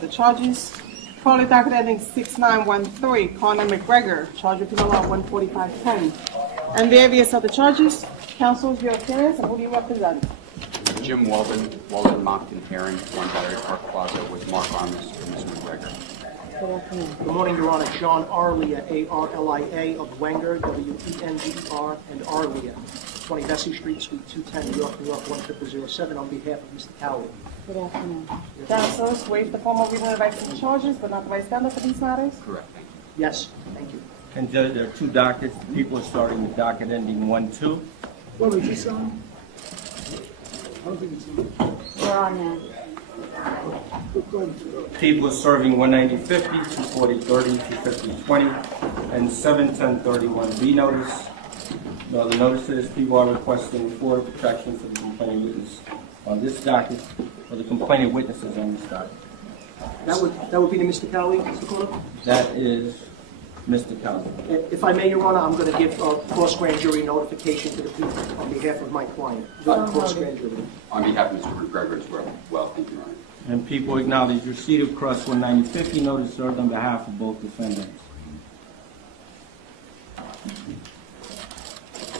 The charges, calling docket ending 6913, Conor McGregor, charged with penal law 14510. And various other charges. Counsel, your appearance, and who do you represent? Jim Walden, Moncton Heron, 1 Battery Park Plaza, with Mark Armis and Mr. McGregor. Good afternoon. Good morning, Your Honor. John Arlia, A-R-L-I-A, of Wenger, W-E-N-G-E-R, and Arlia, 20 Vesey Street, Suite 210, New York, 10007, on behalf of Mr. Cowley. Good afternoon. Counsel, waive the formal reading of the rights and charges, but not the right standard for these matters? Correct. Thank you. Yes, thank you. And Judge, there are 2 dockets. People are starting with docket ending 1-2. Well, is this on? I don't think it's on. We're on now. People are serving 190-50, 240-30, 250-20, and 710-31B notice. No other notices. People are requesting for protection for the complaining witness on this docket, or the complaining witnesses on this docket. That would be to Mr. Cowley, Mr. Conor? That is Mr. Cowley. If I may, Your Honor, I'm going to give a cross-grand jury notification to the people on behalf of my client. Cross-grand jury. On behalf of Mr. McGregor as well, thank you, Your Honor. And people acknowledge receipt of cross 190-50 notice served on behalf of both defendants.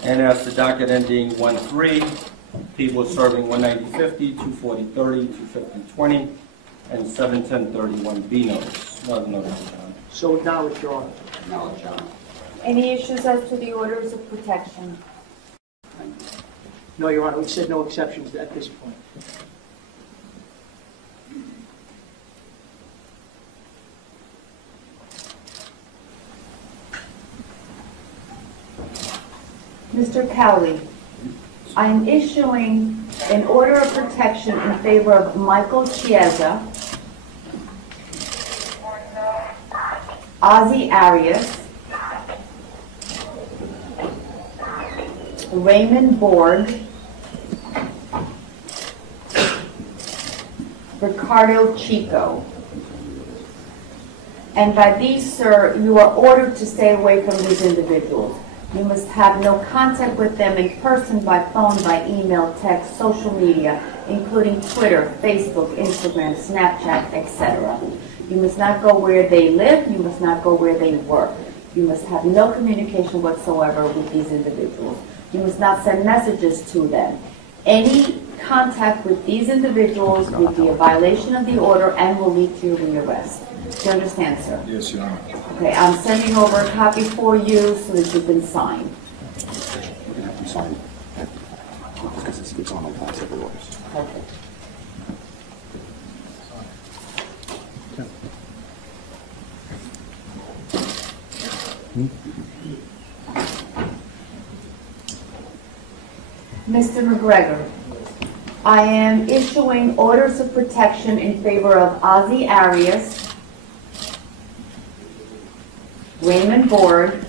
And as the docket ending 1-3, people serving 190-50, 240-30, 250-20, and 710-31B notice. No other notices, Your Honor. So acknowledge, Your Honor. Acknowledge, Your Honor. Any issues as to the orders of protection? Thank you. No, Your Honor, we said no exceptions at this point. Mr. Cowley, I am issuing an order of protection in favor of Michael Chiesa, Ozzie Arias, Raymond Borg, Ricardo Chico. And by these, sir, you are ordered to stay away from these individuals. You must have no contact with them in person, by phone, by email, text, social media, including Twitter, Facebook, Instagram, Snapchat, etc. You must not go where they live. You must not go where they work. You must have no communication whatsoever with these individuals. You must not send messages to them. Any contact with these individuals would be a violation of the order and will lead to your rearrest. Do you understand, sir? Yes, Your Honor. Okay, I'm sending over a copy for you so that you can sign. We're going to have to sign that because it's on the class of the orders. Okay. Mr. McGregor, I am issuing orders of protection in favor of Ozzie Arias, Raymond Borg,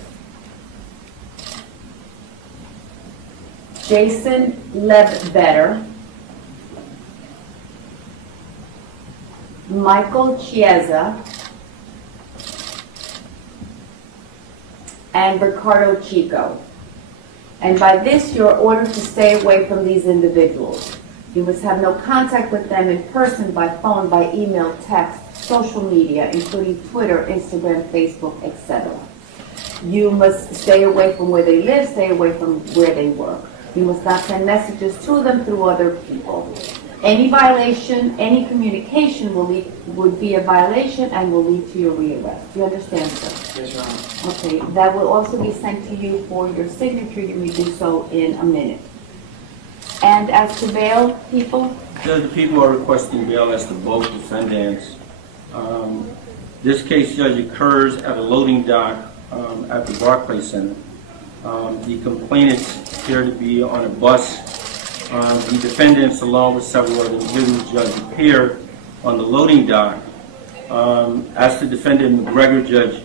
Jason Ledbetter, Michael Chiesa, and Ricardo Chico. And by this, you're ordered to stay away from these individuals. You must have no contact with them in person, by phone, by email, text, social media, including Twitter, Instagram, Facebook, etc. You must stay away from where they live, stay away from where they work. You must not send messages to them through other people. Any violation, any communication would be a violation and will lead to your rearrest. Do you understand, sir? Yes, Your Honor. Okay, that will also be sent to you for your signature. You may do so in a minute. And as to bail, people? Judge, the people are requesting bail as to both defendants. This case, Judge, occurs at a loading dock at the Barclays Center. The complainants appear to be on a bus. The defendants, along with several other individuals, Judge, appear on the loading dock. As to defendant McGregor, Judge,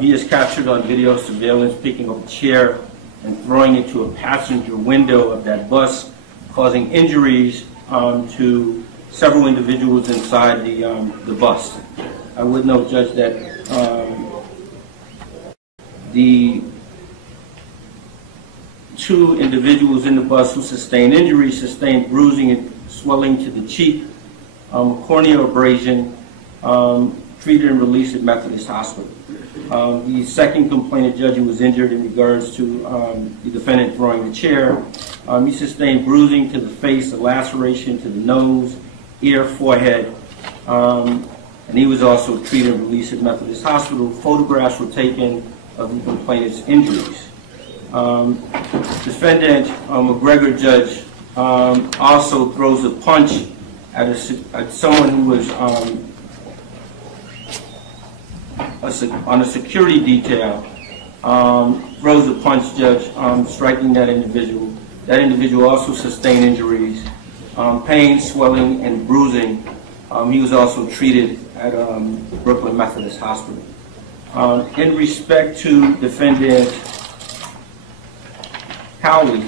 he is captured on video surveillance picking up a chair and throwing it to a passenger window of that bus, causing injuries to several individuals inside the bus. I would note, Judge, that the 2 individuals in the bus who sustained injuries sustained bruising and swelling to the cheek, corneal abrasion, treated and released at Methodist Hospital. The second complainant, Judge, who was injured in regards to the defendant throwing the chair, he sustained bruising to the face, a laceration to the nose, ear, forehead, and he was also treated and released at Methodist Hospital. Photographs were taken of the complainant's injuries. Defendant McGregor, Judge, also throws a punch at someone who was on a security detail, throws a punch, Judge, striking that individual. That individual also sustained injuries, pain, swelling, and bruising. He was also treated at Brooklyn Methodist Hospital. In respect to defendant Cowley,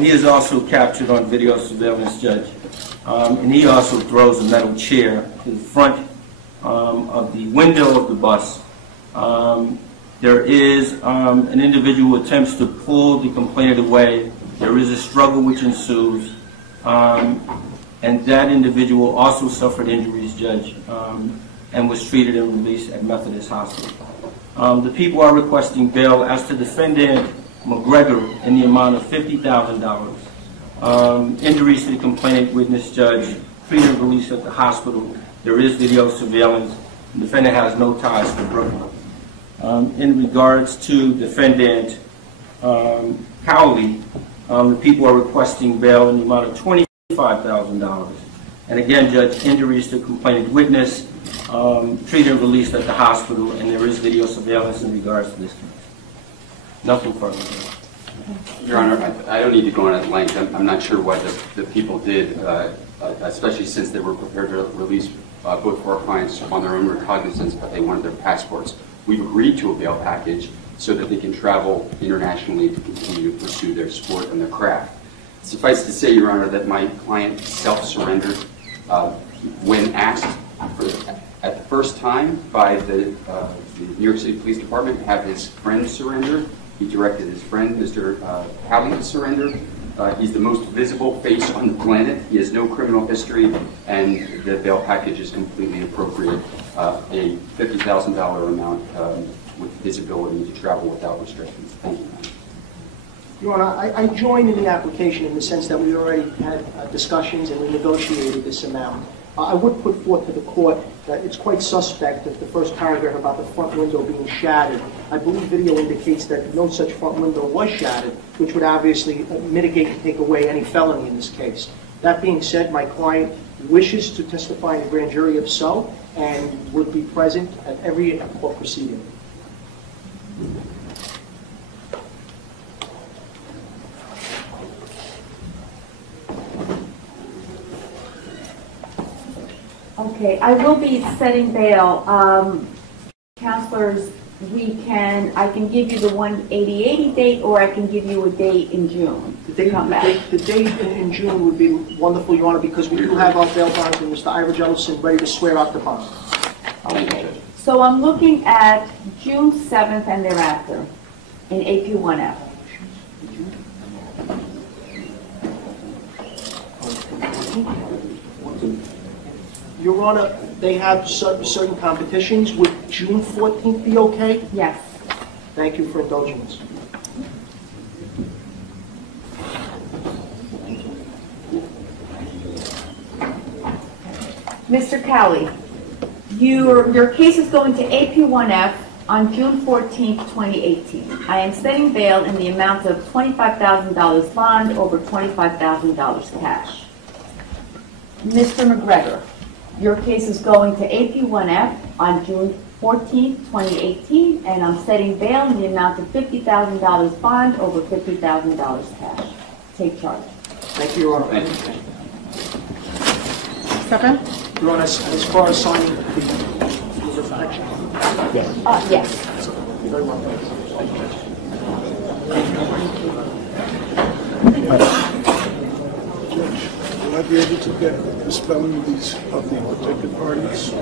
he is also captured on video surveillance, Judge, and he also throws a metal chair to the front of the window of the bus. There is an individual who attempts to pull the complainant away. There is a struggle which ensues, and that individual also suffered injuries, Judge, and was treated and released at Methodist Hospital. The people are requesting bail as to defendant McGregor in the amount of $50,000. Injuries to the complainant witness, Judge, treated and released at the hospital. There is video surveillance. The defendant has no ties to Brooklyn. In regards to defendant Cowley, the people are requesting bail in the amount of $25,000. And again, Judge, injuries to complainant witness, treated and released at the hospital, and there is video surveillance in regards to this case. Nothing further. Your Honor, I don't need to go on at length. I'm not sure what the people did, especially since they were prepared to release both of our clients on their own recognizance, but they wanted their passports. We've agreed to a bail package so that they can travel internationally to continue to pursue their sport and their craft. Suffice to say, Your Honor, that my client self-surrendered when asked at the first time by the New York City Police Department to have his friend surrender. He directed his friend, Mr. Cowley, to surrender. He's the most visible face on the planet. He has no criminal history, and the bail package is completely appropriate. A $50,000 amount with his ability to travel without restrictions. Thank you. Your Honor, I joined in the application in the sense that we already had discussions and we negotiated this amount. I would put forth to the court that it's quite suspect that the first paragraph about the front window being shattered. I believe video indicates that no such front window was shattered, which would obviously mitigate and take away any felony in this case. That being said, my client wishes to testify in the grand jury if so, and would be present at every court proceeding. Okay, I will be setting bail. Counselors, I can give you the 180 date, or I can give you a date in June. The date in June would be wonderful, Your Honor, because we do have our bail bonds and Mr. Ira Jellison ready to swear out the bond. Okay, so I'm looking at June 7th and thereafter in AP1F. Your Honor, they have certain competitions. Would June 14th be okay? Yes. Thank you for indulging us. Mr. Cowley, your case is going to AP1F on June 14th, 2018. I am setting bail in the amount of $25,000 bond over $25,000 cash. Mr. McGregor, your case is going to AP1F on June 14th, 2018, and I'm setting bail in the amount of $50,000 bond over $50,000 cash. Take charge. Thank you, Your Honor. Thank you. Step in. Your Honor, as far as signing the protection. Yes. Very well. Will I be able to get the spelling of the protected parties?